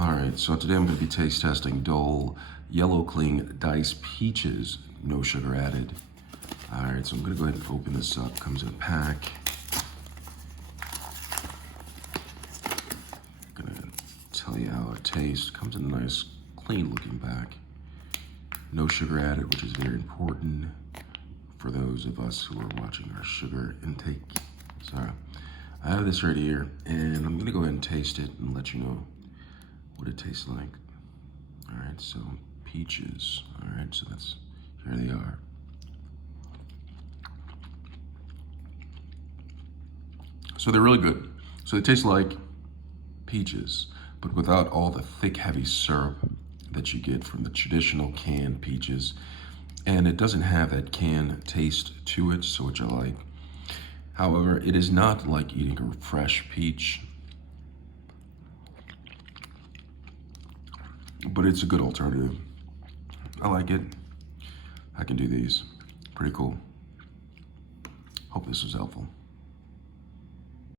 All right, so today I'm going to be taste testing Dole Yellow Cling Diced Peaches, no sugar added. All right, so I'm going to go ahead and open this up. Comes in a pack. I'm going to tell you how it tastes. Comes in a nice, clean-looking pack. No sugar added, which is very important for those of us who are watching our sugar intake. So I have this right here, and I'm going to go ahead and taste it and let you know what it tastes like. All right, so peaches. All right, so here they are. So they're really good. So they taste like peaches, but without all the thick, heavy syrup that you get from the traditional canned peaches. And it doesn't have that canned taste to it, so which I like. However, it is not like eating a fresh peach, but it's a good alternative. I like it. I can do these. Pretty cool. Hope this was helpful.